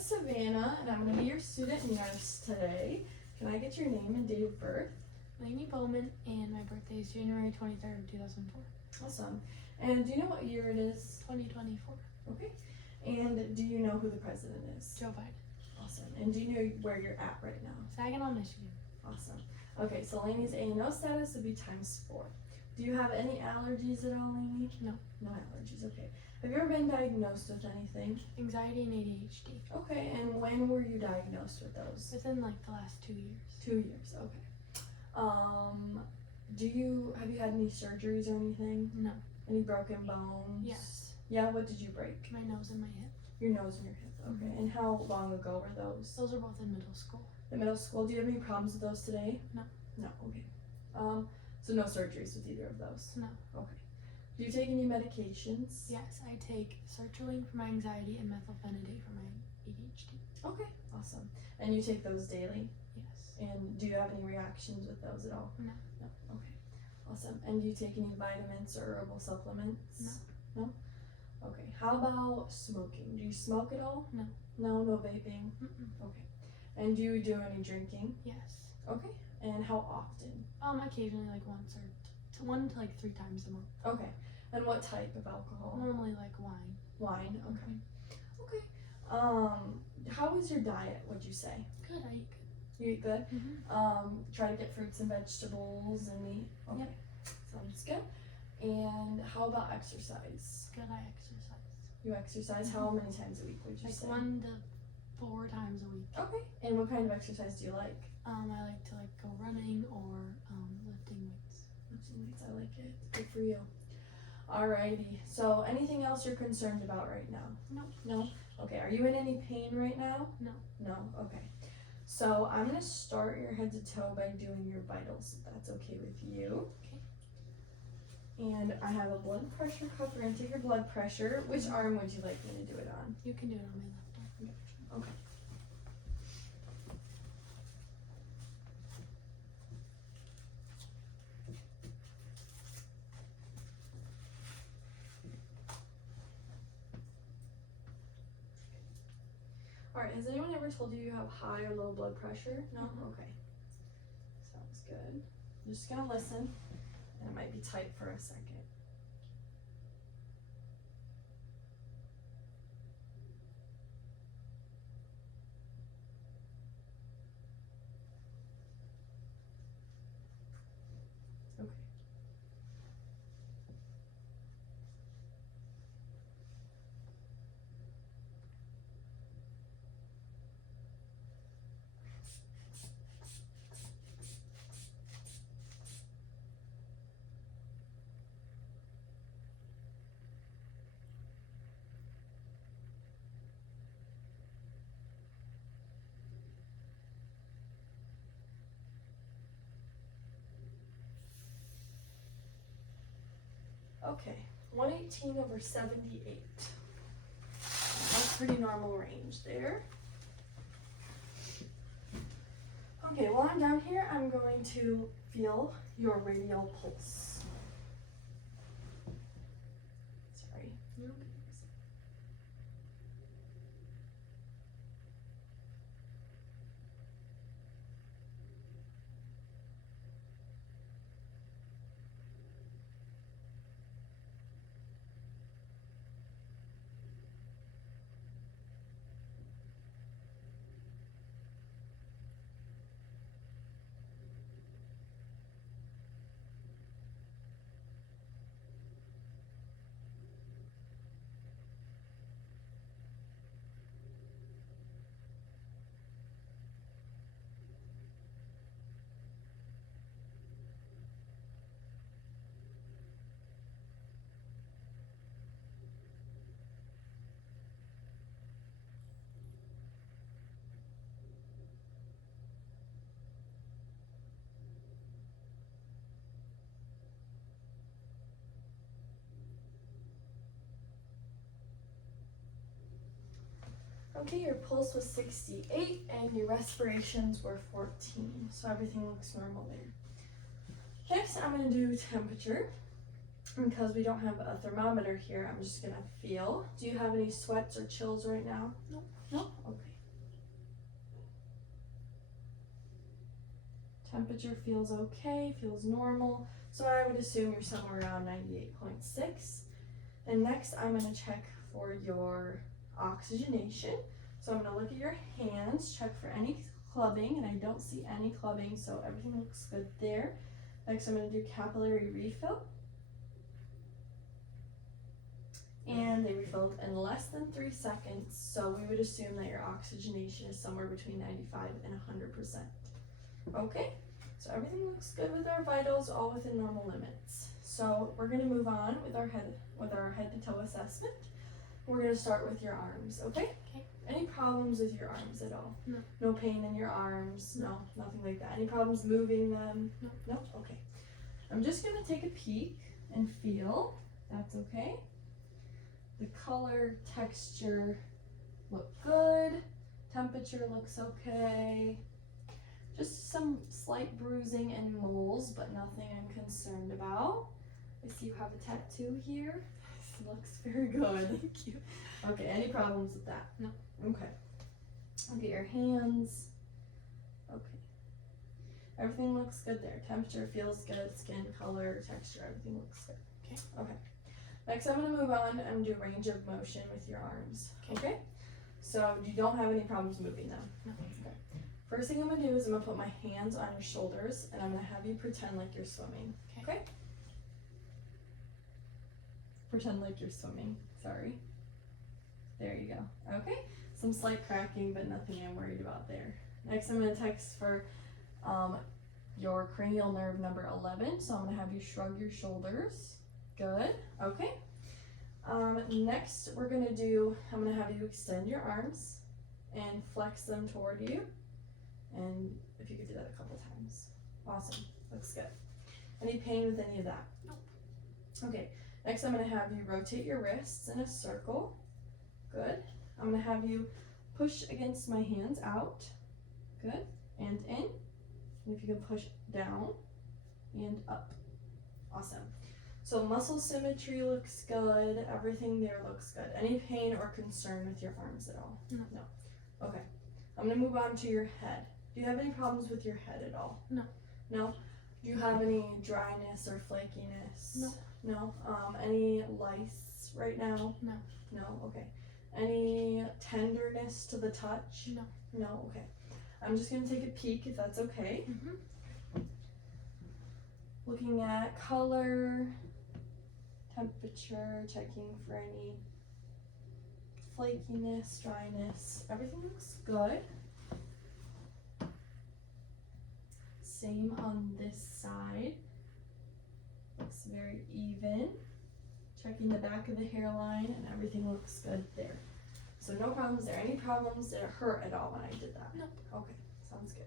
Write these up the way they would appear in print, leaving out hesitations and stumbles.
is Savannah, and I'm going to be your student nurse today. Can I get your name and date of birth? Lainey Bowman, and my birthday is January 23rd, 2004. Awesome. And do you know what year it is? 2024. Okay. And do you know who the president is? Joe Biden. Awesome. And do you know where you're at right now? Saginaw, Michigan. Awesome. Okay, so Lainey's A&O status would be ×4. Do you have any allergies at all, Lainey? No. No allergies, okay. Have you ever been diagnosed with anything? Anxiety and ADHD. Okay, and when were you diagnosed with those? Within like the last 2 years. 2 years, okay. Have you had any surgeries or anything? No. Any broken bones? Yes. Yeah, what did you break? My nose and my hip. Your nose and your hip, okay. And how long ago were those? Those are both in middle school. In middle school. Do you have any problems with those today? No. No, okay. So no surgeries with either of those? No. Okay. Do you take any medications? Yes, I take sertraline for my anxiety and methylphenidate for my ADHD. Okay, awesome. And you take those daily? Yes. And do you have any reactions with those at all? No. No, okay. Awesome. And do you take any vitamins or herbal supplements? No. No? Okay. How about smoking? Do you smoke at all? No. No vaping? Mm-mm. Okay. And do you do any drinking? Yes. Okay. And how often? Occasionally like once or 1 to like 3 times a month. Okay. And what type of alcohol? Normally like wine. Wine, okay. Mm-hmm. Okay. How is your diet, would you say? Good, I eat good. You eat good? Mm-hmm. Try to get fruits and vegetables and meat? Okay. Yep. Sounds good. And how about exercise? Good, I exercise. You exercise how many times a week would you Like say? 1 to 4 times a week. Okay. And what kind of exercise do you like? I like to like go running or lifting weights. Lifting weights, I like it. Good for you. Alrighty. So anything else you're concerned about right now? No. No? Okay. Are you in any pain right now? No. No? Okay. So I'm going to start your head to toe by doing your vitals, if that's okay with you. Okay. And I have a blood pressure cuff. We're going to take your blood pressure. Which arm would you like me to do it on? You can do it on my left arm. Okay. Alright, has anyone ever told you you have high or low blood pressure? No? Okay. Sounds good. I'm just gonna listen, and it might be tight for a second. Okay. Okay, 118/78. That's pretty normal range there. Okay, while I'm down here, I'm going to feel your radial pulse. Sorry. Okay, your pulse was 68 and your respirations were 14, so everything looks normal there. Next, I'm going to do temperature. Because we don't have a thermometer here, I'm just going to feel. Do you have any sweats or chills right now? No. No? Okay. Temperature feels okay, feels normal. So I would assume you're somewhere around 98.6. And next I'm gonna check for your oxygenation. So I'm gonna look at your hands, check for any clubbing, and I don't see any clubbing, so everything looks good there. Next I'm gonna do capillary refill. And they refilled in less than 3 seconds, so we would assume that your oxygenation is somewhere between 95 and 100%. Okay, so everything looks good with our vitals, all within normal limits. So we're gonna move on with our head to toe assessment. We're gonna start with your arms, okay? Okay. Any problems with your arms at all? No. No pain in your arms? No, nothing like that. Any problems moving them? No. No? Okay. I'm just gonna take a peek and feel. That's okay. The color, texture look good. Temperature looks okay. Just some slight bruising and moles, but nothing I'm concerned about. I see you have a tattoo here. Looks very good. Thank you. Okay, any problems with that? No. Okay. Look at your hands. Okay. Everything looks good there. Temperature feels good. Skin color, texture, everything looks good. Okay. Okay. Next, I'm going to move on and do range of motion with your arms. Okay? So, you don't have any problems moving them? No. Okay. First thing I'm going to do is I'm going to put my hands on your shoulders and I'm going to have you pretend like you're swimming. Okay? Pretend like you're swimming. Sorry. There you go. Okay? Some slight cracking, but nothing I'm worried about there. Next, I'm going to text for your cranial nerve number 11. So, I'm going to have you shrug your shoulders. Good. Okay. Next, I'm going to have you extend your arms and flex them toward you. And if you could do that a couple times. Awesome. Looks good. Any pain with any of that? Nope. Okay. Next, I'm going to have you rotate your wrists in a circle. Good. I'm going to have you push against my hands out. Good. And in. And if you can push down and up. Awesome. So muscle symmetry looks good. Everything there looks good. Any pain or concern with your arms at all? No. No. Okay. I'm going to move on to your head. Do you have any problems with your head at all? No. No? Do you have any dryness or flakiness? No. No? Any lice right now? No. No? Okay. Any tenderness to the touch? No. No? Okay. I'm just going to take a peek if that's okay. Mm-hmm. Looking at color, temperature, checking for any flakiness, dryness. Everything looks good. Same on this side. Looks very even. Checking the back of the hairline and everything looks good there. So no problems there. Any problems that hurt at all when I did that? No. Okay, sounds good.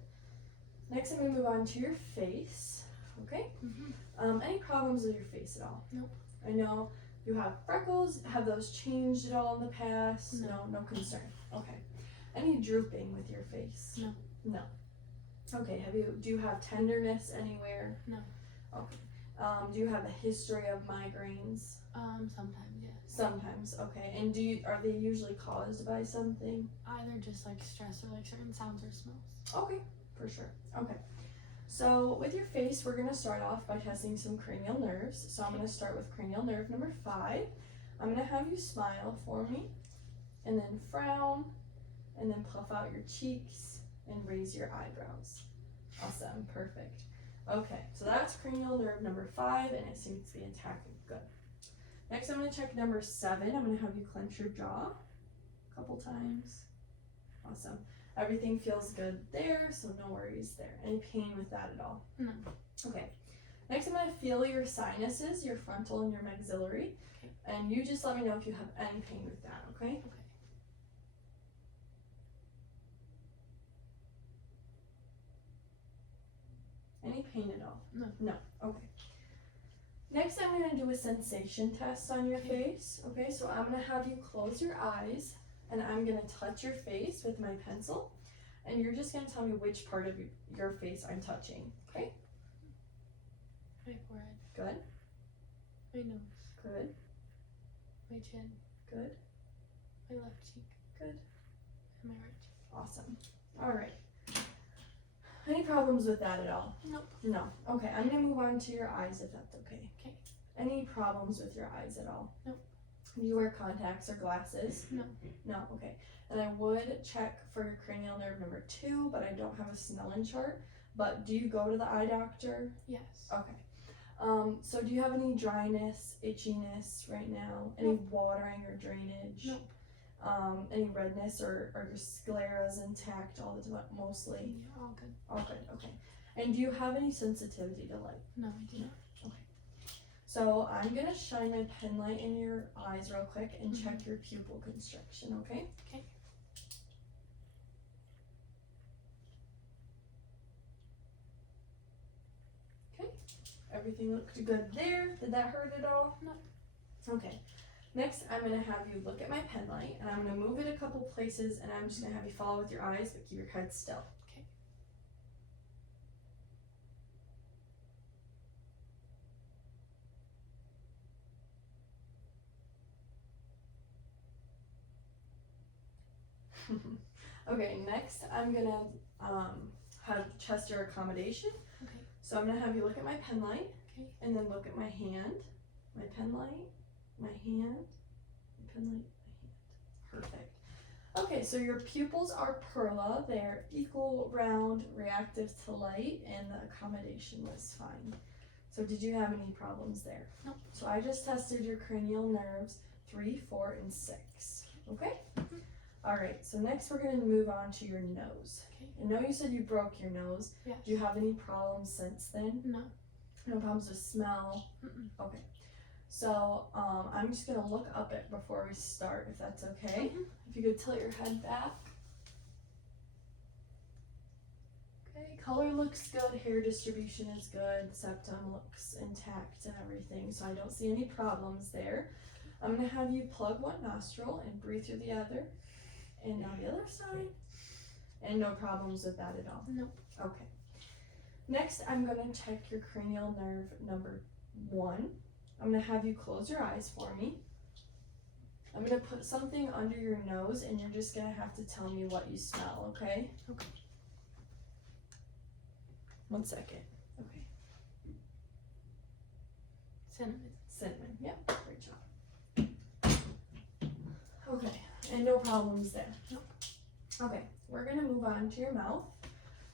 Next I'm going to move on to your face. Okay? Mm-hmm. Any problems with your face at all? Nope. I know you have freckles. Have those changed at all in the past? No. No concern. Okay. Any drooping with your face? No. No. Okay. Do you have tenderness anywhere? No. Okay. Do you have a history of migraines? Sometimes, yeah. Sometimes. Okay. And are they usually caused by something? Either just like stress or like certain sounds or smells. Okay. For sure. Okay. So with your face, we're going to start off by testing some cranial nerves. So I'm going to start with cranial nerve number 5. I'm going to have you smile for me, and then frown, and then puff out your cheeks, and raise your eyebrows. Awesome, perfect. Okay, so that's cranial nerve number 5, and it seems to be intact and good. Next, I'm going to check number 7. I'm going to have you clench your jaw a couple times. Awesome. Everything feels good there, so no worries there. Any pain with that at all? No. Okay. Next, I'm going to feel your sinuses, your frontal and your maxillary. Okay. And you just let me know if you have any pain with that, okay? Okay. Any pain at all? No. No. Okay. Next, I'm going to do a sensation test on your face. Okay, so I'm going to have you close your eyes, and I'm going to touch your face with my pencil, and you're just going to tell me which part of your face I'm touching. Okay? My forehead. Good. My nose. Good. My chin. Good. My left cheek. Good. And my right cheek. Awesome. All right. Any problems with that at all? Nope. No. Okay, I'm gonna move on to your eyes if that's okay. Okay. Any problems with your eyes at all? Nope. Do you wear contacts or glasses? No. No, okay. And I would check for your cranial nerve number 2, but I don't have a Snellen chart. But do you go to the eye doctor? Yes. Okay. So do you have any dryness, itchiness right now? Any watering or drainage? Nope. Any redness or your sclera is intact all the time, mostly? Yeah, all good. All good, okay. And do you have any sensitivity to light? No, I do not. So I'm gonna shine my pen light in your eyes real quick and check your pupil constriction, okay? Okay. Okay, everything looked good there. Did that hurt at all? No. Okay. Next, I'm gonna have you look at my pen light, and I'm gonna move it a couple places, and I'm just gonna have you follow with your eyes, but keep your head still. Okay. Okay, next I'm gonna have chest or accommodation. Okay. So I'm gonna have you look at my pen light, Okay. and then look at my hand, my pen light, my hand, my pen light, my hand. Perfect. Okay, so your pupils are perla. They're equal, round, reactive to light, and the accommodation was fine. So did you have any problems there? Nope. So I just tested your cranial nerves 3, 4, and 6. Okay? Mhm. All right, so next we're going to move on to your nose. Okay. I know you said you broke your nose. Yes. Do you have any problems since then? No. No problems with smell? Mm-mm. Okay. So I'm just going to look up it before we start, if that's okay. Mhm. If you could tilt your head back. Okay, color looks good, hair distribution is good, septum looks intact and everything, so I don't see any problems there. I'm going to have you plug one nostril and breathe through the other, and now the other side, and no problems with that at all. Nope. Okay. Next, I'm going to check your cranial nerve number 1. I'm going to have you close your eyes for me. I'm going to put something under your nose, and you're just going to have to tell me what you smell, okay? Okay. 1 second. Okay. Cinnamon. Cinnamon. Yep. Great job. Okay. And no problems there. Nope. Okay. We're going to move on to your mouth.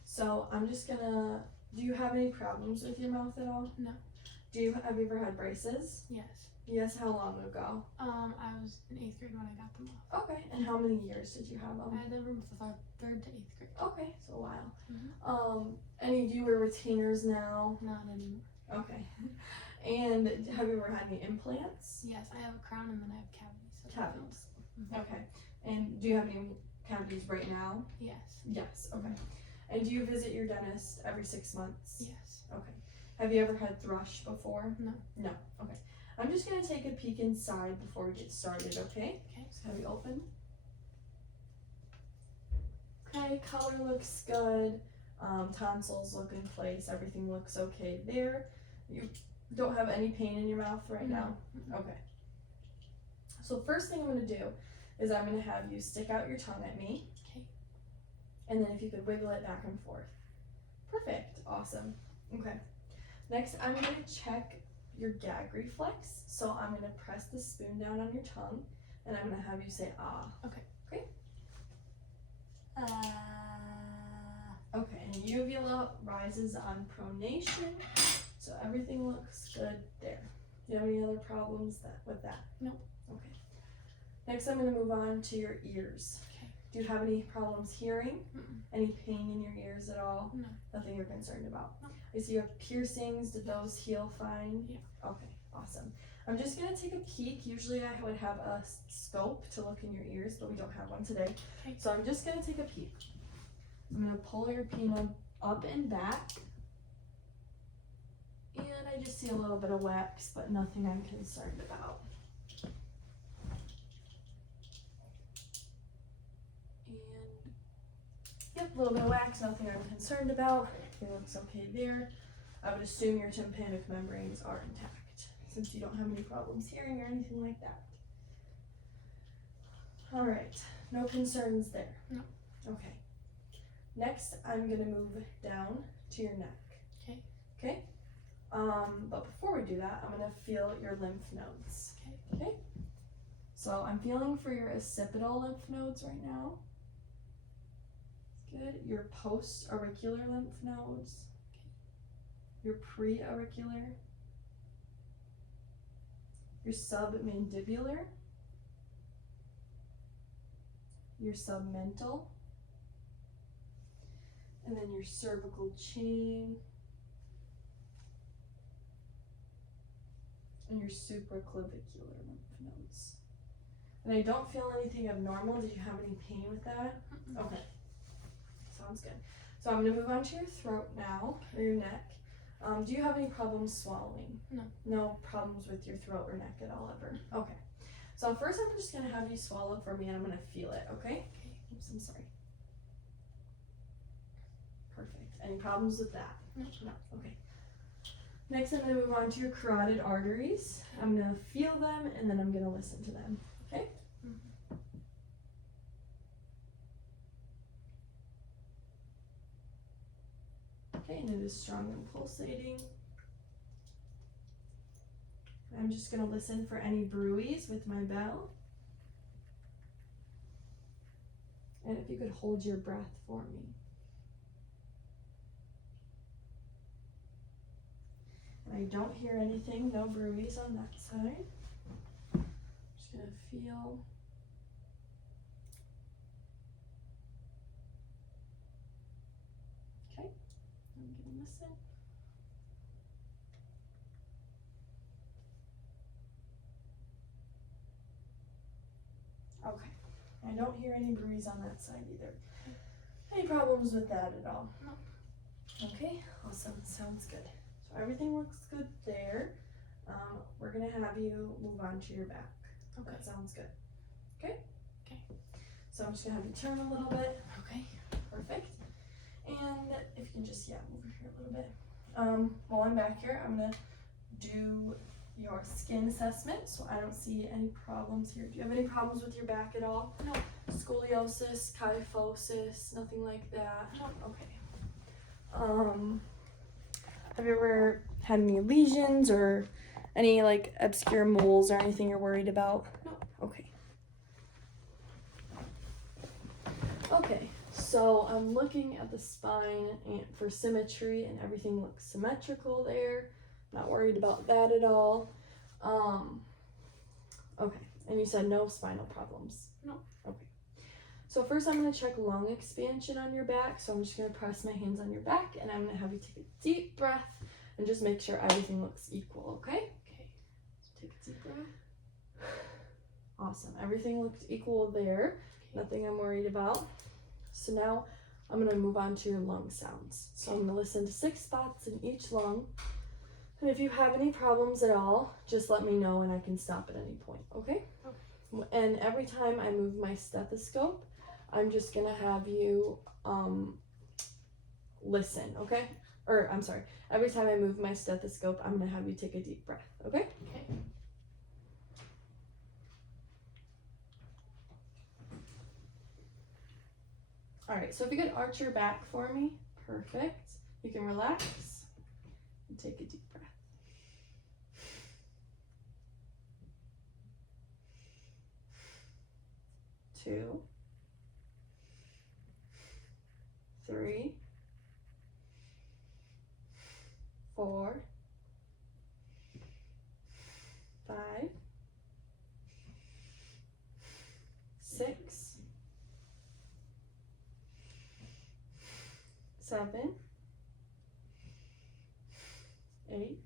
So I'm just going to, do you have any problems with your mouth at all? No. Have you ever had braces? Yes. Yes. How long ago? I was in 8th grade when I got them off. Okay. And how many years did you have them? I had them from 3rd to 8th grade. Okay. So a while. Mhm. Do you wear retainers now? Not anymore. Okay. And have you ever had any implants? Yes, I have a crown and then I have cavities. So Cavities. Mhm. Okay. And do you have any cavities right now? Yes. Yes. Okay. And do you visit your dentist every 6 months? Yes. Okay. Have you ever had thrush before? No. No. Okay. I'm just gonna take a peek inside before we get started, okay? Okay. So have you open? Okay, color looks good. Tonsils look in place. Everything looks okay there. You don't have any pain in your mouth right now? Mm-mm. Okay. So first thing I'm gonna do is I'm gonna have you stick out your tongue at me. Okay. And then if you could wiggle it back and forth. Perfect. Awesome. Okay. Next, I'm gonna check your gag reflex. So I'm gonna press the spoon down on your tongue, and I'm gonna have you say ah. Okay. Okay. Okay, and uvula rises on pronation, so everything looks good there. Do you have any other problems with that? No. Okay. Next, I'm gonna move on to your ears. Okay. Do you have any problems hearing? Mm-mm. Any pain in your ears at all? No. Nothing you're concerned about? No. I see you have piercings. Did those heal fine? Yeah. Okay, awesome. I'm just gonna take a peek. Usually I would have a scope to look in your ears, but we don't have one today. Okay. So I'm just gonna take a peek. I'm gonna pull your pinna up and back. And I just see a little bit of wax, but nothing I'm concerned about. And yep, a little bit of wax, nothing I'm concerned about. It looks okay there. I would assume your tympanic membranes are intact, since you don't have any problems hearing or anything like that. All right, no concerns there. No. Okay. Next, I'm gonna move down to your neck. Okay. Okay? But before we do that, I'm gonna feel your lymph nodes. Okay. Okay? So I'm feeling for your occipital lymph nodes right now. Good. Your post-auricular lymph nodes. Your pre-auricular. Your submandibular. Your submental. And then your cervical chain. And your supraclavicular lymph nodes. And I don't feel anything abnormal. Did you have any pain with that? Okay. Sounds good. So I'm going to move on to your throat now, or your neck. Do you have any problems swallowing? No. No problems with your throat or neck at all ever? Okay. So first I'm just going to have you swallow for me and I'm going to feel it, okay? Okay. Oops, I'm sorry. Perfect. Any problems with that? No. No. Okay. Next I'm going to move on to your carotid arteries. I'm going to feel them and then I'm going to listen to them, okay? Okay, and it is strong and pulsating. I'm just going to listen for any bruise with my bell. And if you could hold your breath for me. And I don't hear anything, no bruise on that side. I'm just going to feel. Okay, I'm going to listen. Okay, I don't hear any bruise on that side either. Any problems with that at all? No. Okay, awesome, sounds good. So everything looks good there. We're gonna have you move on to your back. Okay. That sounds good. Okay? Okay. So I'm just gonna have you turn a little bit. Okay. Perfect. And if you can just, move here a little bit. While I'm back here, I'm gonna do your skin assessment, so I don't see any problems here. Do you have any problems with your back at all? No. Scoliosis, kyphosis, nothing like that? No. Okay. Have you ever had any lesions or any like obscure moles or anything you're worried about? No. Okay. Okay, so I'm looking at the spine and for symmetry and everything looks symmetrical there. Not worried about that at all. Okay, and you said no spinal problems? No. Okay. So first I'm going to check lung expansion on your back. So I'm just going to press my hands on your back and I'm going to have you take a deep breath and just make sure everything looks equal, okay? Okay. So take a deep breath. Awesome, everything looked equal there. Okay. Nothing I'm worried about. So now I'm going to move on to your lung sounds. So I'm going to listen to 6 spots in each lung. And if you have any problems at all, just let me know and I can stop at any point, okay? Okay. And every time I move my stethoscope, I'm just going to have you listen, okay? Or, I'm sorry, every time I move my stethoscope, I'm going to have you take a deep breath, okay? Okay. Alright, so if you could arch your back for me, perfect. You can relax and take a deep breath. 2, 3, 4, 5, 6, 7, 8,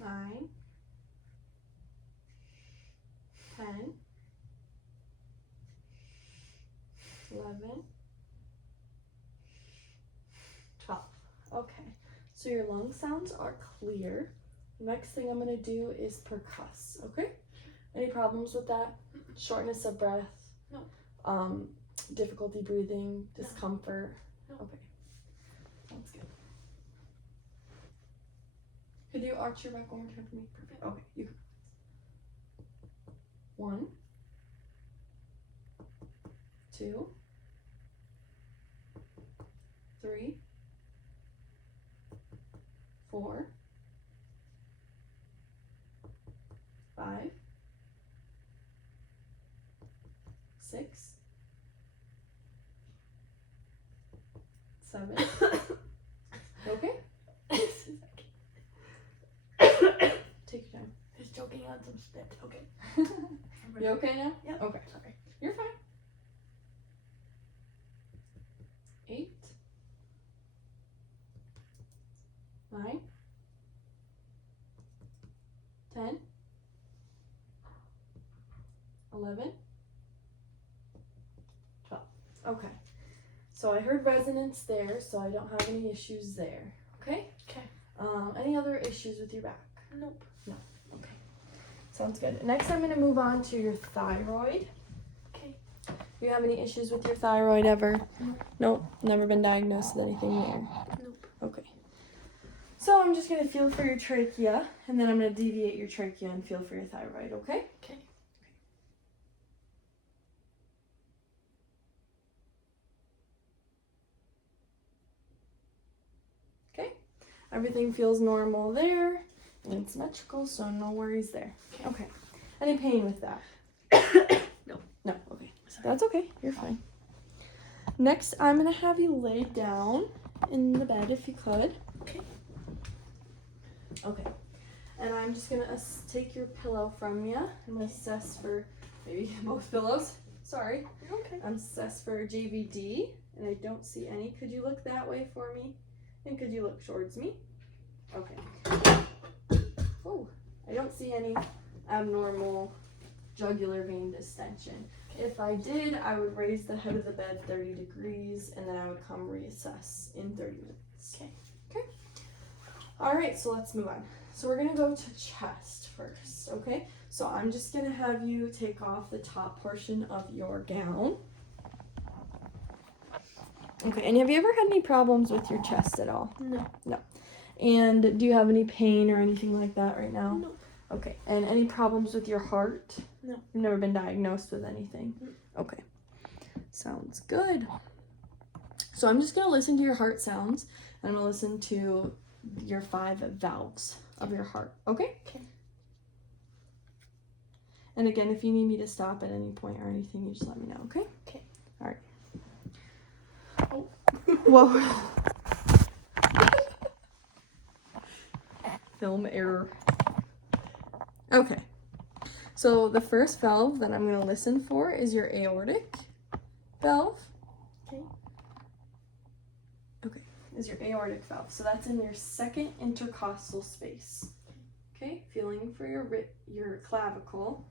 9, 10, 11, 12. Okay, so your lung sounds are clear. The next thing I'm going to do is percuss, okay? Any problems with that? Shortness of breath? No. Difficulty breathing? Discomfort? No. Okay, sounds good. Could you arch your back one more time for me? Perfect. Okay, you can. 1, 2, 3, 4, 5, 6, 7. Okay? Take your time. Just choking on some spit. Okay. You okay now? Yep. Okay. Sorry. You're fine. 8, 9, 10, 11, 12. Okay. So I heard resonance there, so I don't have any issues there. Okay? Okay. Any other issues with your back? Nope. No. Okay. Sounds good. Next, I'm going to move on to your thyroid. Okay. Do you have any issues with your thyroid ever? Nope. Nope. Never been diagnosed with anything there. Nope. Okay. So I'm just going to feel for your trachea, and then I'm going to deviate your trachea and feel for your thyroid, okay? Okay. Okay. Everything feels normal there, and it's symmetrical, so no worries there. Okay. Any pain with that? No. No. Okay. Sorry. That's okay. You're fine. Next, I'm going to have you lay down in the bed if you could. Okay. Okay. And I'm just going to take your pillow from you and assess for maybe both pillows. Sorry. Okay. I'm assessed for JVD, and I don't see any. Could you look that way for me? And could you look towards me? Okay. Oh, I don't see any abnormal jugular vein distension. If I did, I would raise the head of the bed 30 degrees, and then I would come reassess in 30 minutes. Okay. Okay. All right, so let's move on. So we're gonna go to chest first, okay? So I'm just gonna have you take off the top portion of your gown. Okay, and have you ever had any problems with your chest at all? No. No. And do you have any pain or anything like that right now? No. Okay, and any problems with your heart? No. You've never been diagnosed with anything? Mm. Okay. Sounds good. So I'm just gonna listen to your heart sounds, and I'm gonna listen to your 5 valves of your heart, okay? Okay. And again, if you need me to stop at any point or anything, you just let me know, okay? Okay. All right. Oh. Whoa. Film error. Okay. So the first valve that I'm going to listen for is your aortic valve. Okay. Okay. Is your aortic valve. So that's in your second intercostal space. Okay. Feeling for your clavicle.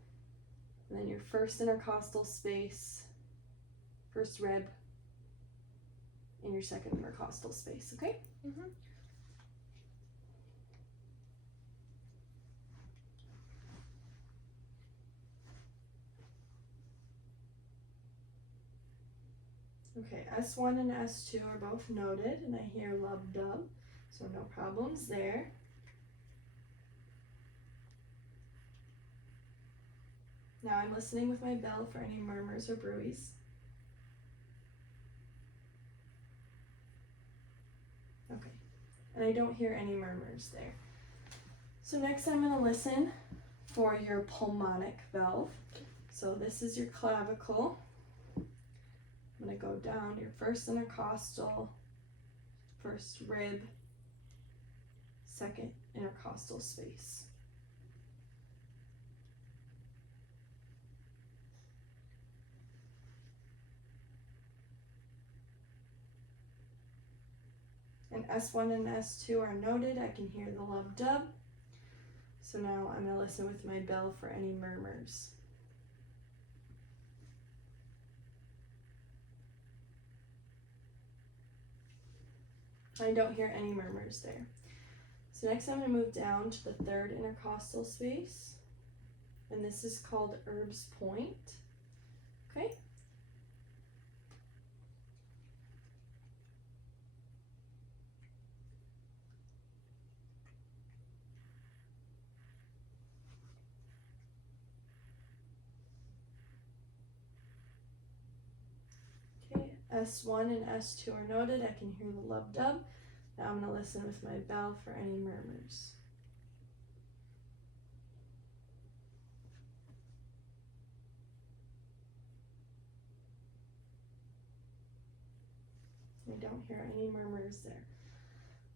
And then your first intercostal space, first rib, and your second intercostal space, okay? Mhm. Okay, S1 and S2 are both noted, and I hear lub dub, so no problems there. Now I'm listening with my bell for any murmurs or bruits. Okay, and I don't hear any murmurs there. So next I'm going to listen for your pulmonic valve. So this is your clavicle. I'm going to go down your first intercostal, first rib, second intercostal space. And S1 and S2 are noted. I can hear the lub dub. So now I'm going to listen with my bell for any murmurs. I don't hear any murmurs there. So next I'm going to move down to the third intercostal space. And this is called Erb's Point. Okay? S1 and S2 are noted. I can hear the lub dub. Now I'm going to listen with my bell for any murmurs. I don't hear any murmurs there.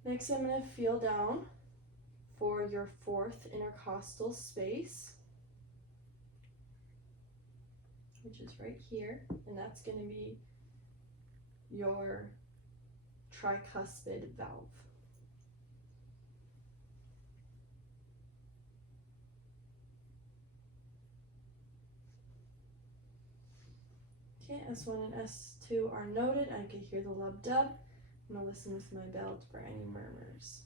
Next, I'm going to feel down for your fourth intercostal space, which is right here, and that's going to be your tricuspid valve. Okay, S1 and S2 are noted. I can hear the lub dub. I'm going to listen with my bell for any murmurs.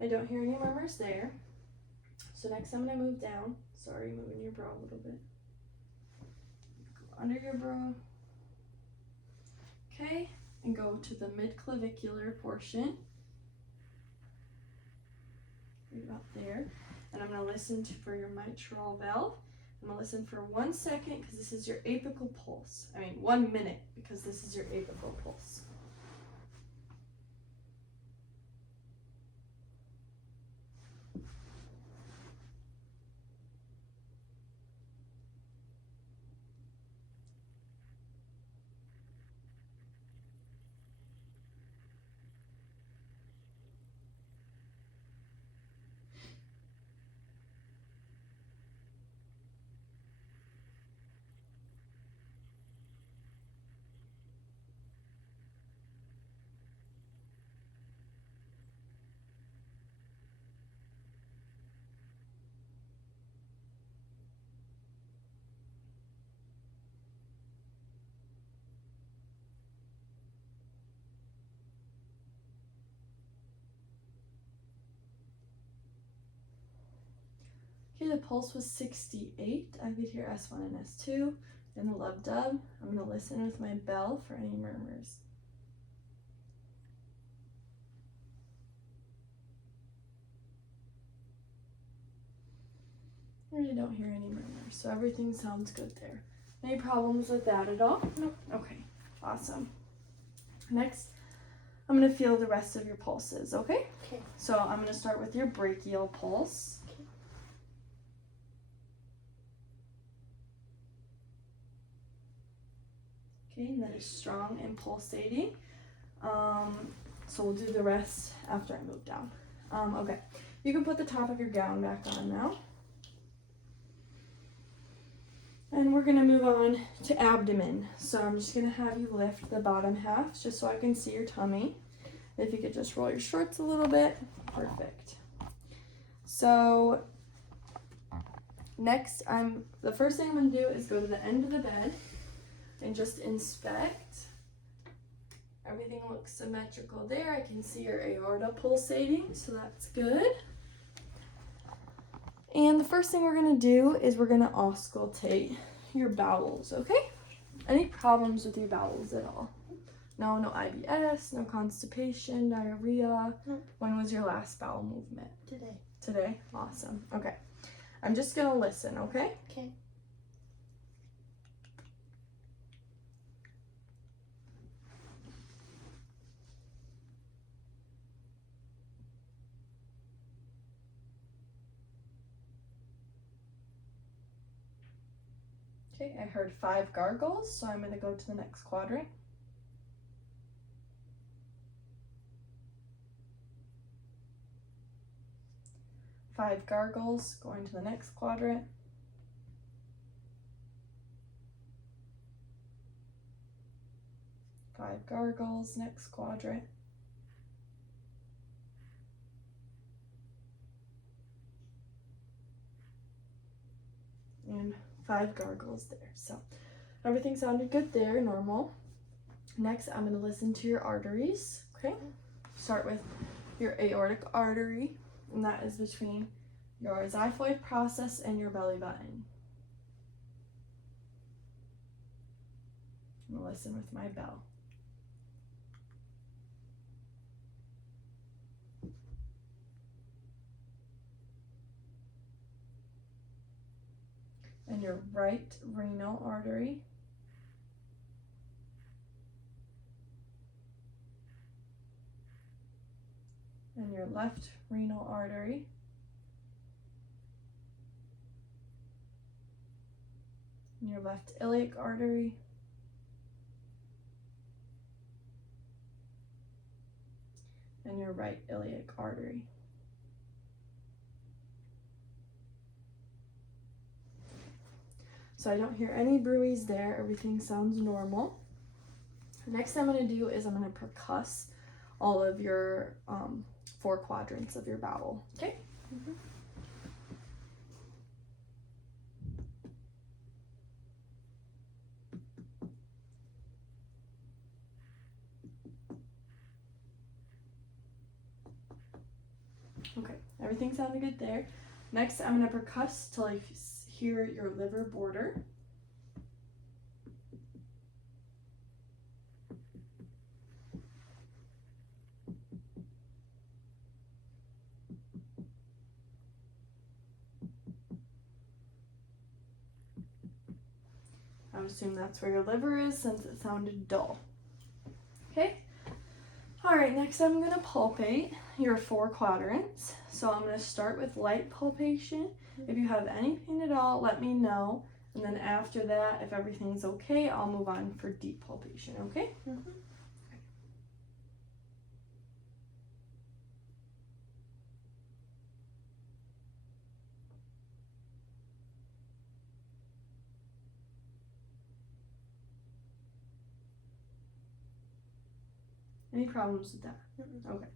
I don't hear any murmurs there. So next I'm going to move down. Sorry, moving your bra a little bit. Go under your bra. Okay, and go to the mid-clavicular portion. Right up there. And I'm going to listen for your mitral valve. I'm going to listen for 1 second because this is your apical pulse. 1 minute because this is your apical pulse. Okay, the pulse was 68. I could hear S1 and S2 and the lub dub. I'm going to listen with my bell for any murmurs. I really don't hear any murmurs, so everything sounds good there. Any problems with that at all? Nope. Okay, awesome. Next, I'm going to feel the rest of your pulses, okay? Okay. So I'm going to start with your brachial pulse. Okay, and that is strong and pulsating. So we'll do the rest after I move down. Okay, you can put the top of your gown back on now. And we're gonna move on to abdomen. So I'm just gonna have you lift the bottom half just so I can see your tummy. If you could just roll your shorts a little bit, perfect. So next, the first thing I'm gonna do is go to the end of the bed and just inspect. Everything looks symmetrical there. I can see your aorta pulsating, so that's good. And the first thing we're gonna do is we're gonna auscultate your bowels, okay? Any problems with your bowels at all? No IBS, no constipation, diarrhea? No. When was your last bowel movement? Today. Today? Awesome, okay. I'm just gonna listen, okay? Okay. Okay, I heard 5 gargles, so I'm gonna go to the next quadrant. Five gargles, going to the next quadrant. Five gargles, next quadrant. And 5 gargles there. So everything sounded good there, normal. Next, I'm going to listen to your arteries, okay? Start with your aortic artery, and that is between your xiphoid process and your belly button. I'm going to listen with my bell. and your right renal artery, and your left renal artery, and your left iliac artery, and your right iliac artery. So I don't hear any bruise there. Everything sounds normal. Next I'm going to do is I'm going to percuss all of your 4 quadrants of your bowel. Okay? Mm-hmm. Okay, everything sounded good there. Next, I'm going to percuss till I hear your liver border. I would assume that's where your liver is since it sounded dull. Okay? Alright, next I'm going to palpate your 4 quadrants. So I'm going to start with light palpation. If you have any pain at all, let me know. And then after that, if everything's okay, I'll move on for deep palpation, okay? Mm-hmm. Any problems with that? Mm-mm. Okay.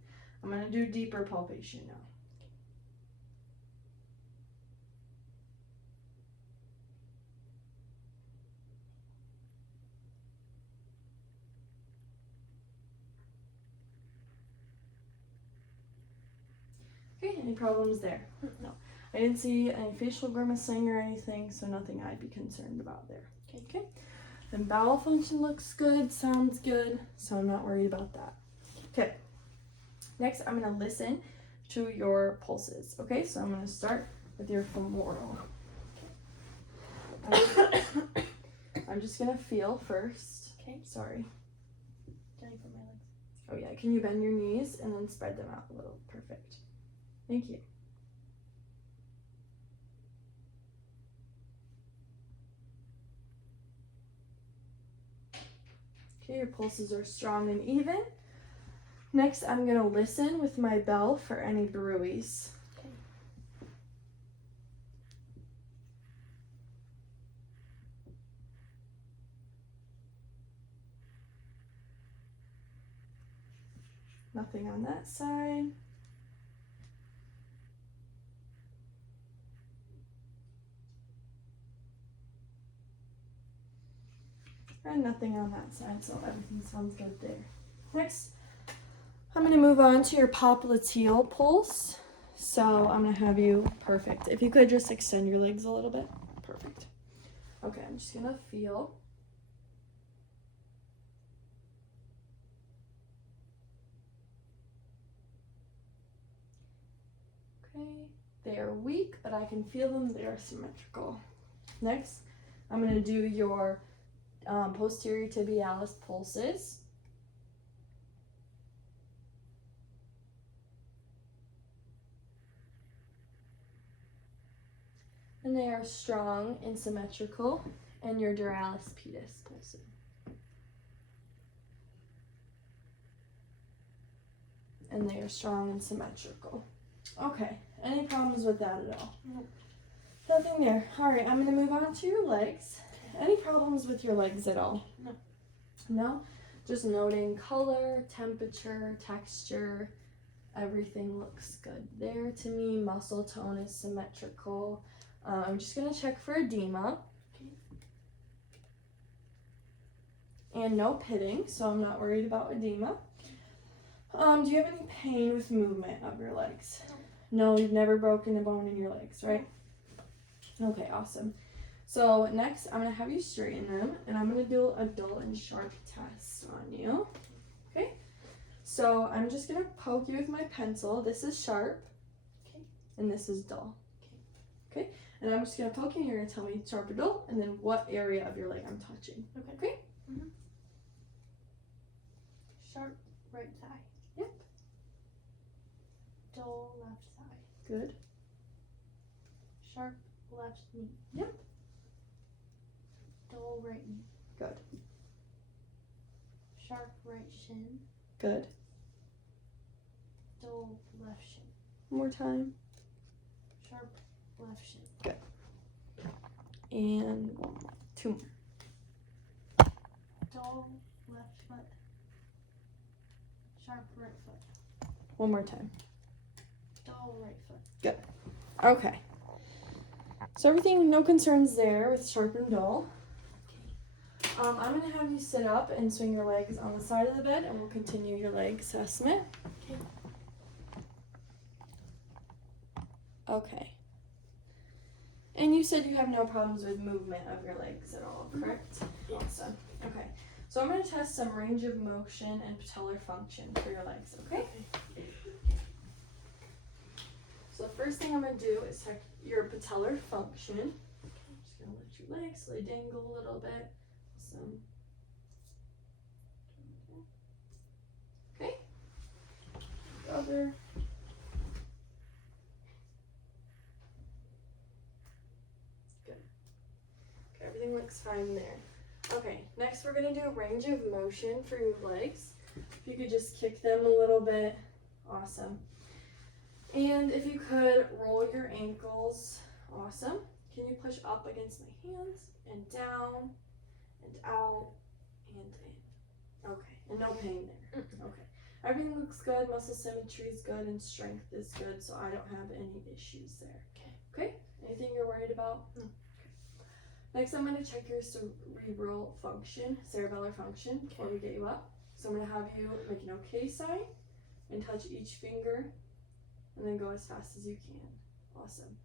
I'm going to do deeper palpation now. Okay, any problems there? No. I didn't see any facial grimacing or anything, so nothing I'd be concerned about there. Okay. And bowel function looks good, sounds good, so I'm not worried about that. Okay. Next, I'm going to listen to your pulses. Okay, so I'm going to start with your femoral. I'm just going to feel first. Okay. Sorry. Can I put my legs? Oh yeah, can you bend your knees and then spread them out a little? Perfect. Thank you. Okay, your pulses are strong and even. Next, I'm going to listen with my bell for any bruise. Okay. Nothing on that side. And nothing on that side, so everything sounds good there. Next, I'm going to move on to your popliteal pulse. So I'm going to have you, perfect. If you could just extend your legs a little bit. Perfect. Okay, I'm just going to feel. Okay, they are weak, but I can feel them. They are symmetrical. Next, I'm going to do your posterior tibialis pulses. And they are strong and symmetrical, and your duralis pedis pulses. And they are strong and symmetrical. Okay, any problems with that at all? No. Nothing there. All right, I'm going to move on to your legs. Any problems with your legs at all? No. No? Just noting color, temperature, texture, everything looks good there to me. Muscle tone is symmetrical. I'm just going to check for edema. Okay. And no pitting, so I'm not worried about edema. Do you have any pain with movement of your legs? No, you've never broken a bone in your legs, right? Okay, awesome. So next, I'm going to have you straighten them, and I'm going to do a dull and sharp test on you. Okay? So I'm just going to poke you with my pencil. This is sharp, Okay. and this is dull. Okay? And I'm just gonna poke you and you're gonna tell me sharp or dull and then what area of your leg I'm touching. Okay? Sharp right thigh. Yep. Dull left thigh. Good. Sharp left knee. Yep. Dull right knee. Good. Sharp right shin. Good. Dull left shin. One more time. Sharp left shin. And 2 more. Dull left foot. Sharp right foot. 1 more time. Dull right foot. Okay. So everything, no concerns there with sharp and dull. I'm gonna have you sit up and swing your legs on the side of the bed and we'll continue your leg assessment. Okay. And you said you have no problems with movement of your legs at all, correct? Awesome. Okay. So I'm gonna test some range of motion and patellar function for your legs, okay? So the first thing I'm gonna do is check your patellar function. I'm just gonna lift your legs so they dangle a little bit. Awesome. Okay. Other. Good. Okay, everything looks fine there. Okay, next we're gonna do a range of motion for your legs. If you could just kick them a little bit. Awesome. And if you could roll your ankles. Awesome. Can you push up against my hands and down and out and in? Okay, and no pain there. Okay. Everything looks good, muscle symmetry is good, and strength is good, so I don't have any issues there. Okay? Anything you're worried about? No. Okay. Next, I'm going to check your cerebral function, cerebellar function, before we get you up. So I'm going to have you make an okay sign and touch each finger, and then go as fast as you can. Awesome.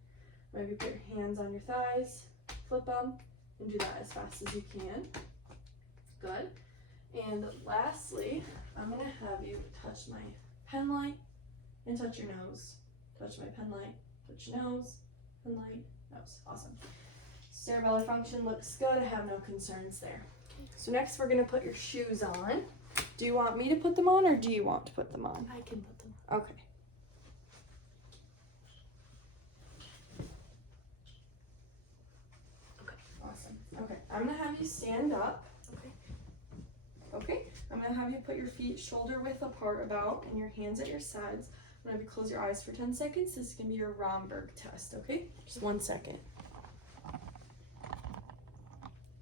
Maybe put your hands on your thighs, flip them, and do that as fast as you can. Good. And lastly, I'm gonna have you touch my pen light and touch your nose. Touch my pen light, touch your nose, pen light, nose. Awesome. Cerebellar function looks good. I have no concerns there. So next we're gonna put your shoes on. Do you want me to put them on or do you want to put them on? I can put them on. Okay. Awesome. Okay, I'm gonna have you stand up. Okay, I'm gonna have you put your feet shoulder width apart about and your hands at your sides. I'm gonna have you close your eyes for 10 seconds. This is gonna be your Romberg test, okay? Just 1 second.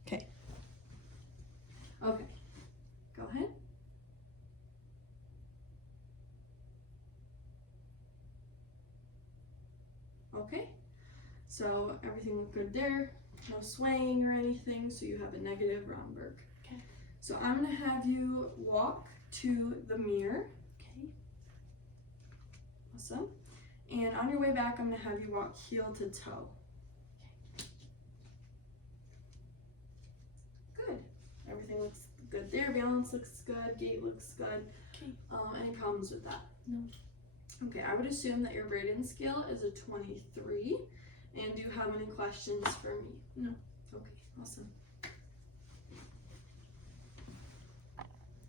Okay. Okay, go ahead. Okay, so everything looked good there. No swaying or anything, so you have a negative Romberg. Okay. So I'm gonna have you walk to the mirror. Okay. Awesome. And on your way back, I'm gonna have you walk heel to toe. Good. Everything looks good there. Balance looks good. Gait looks good. Okay. Any problems with that? No. Okay, I would assume that your Braden scale is a 23. And do you have any questions for me? No. Okay, awesome.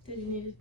Did you need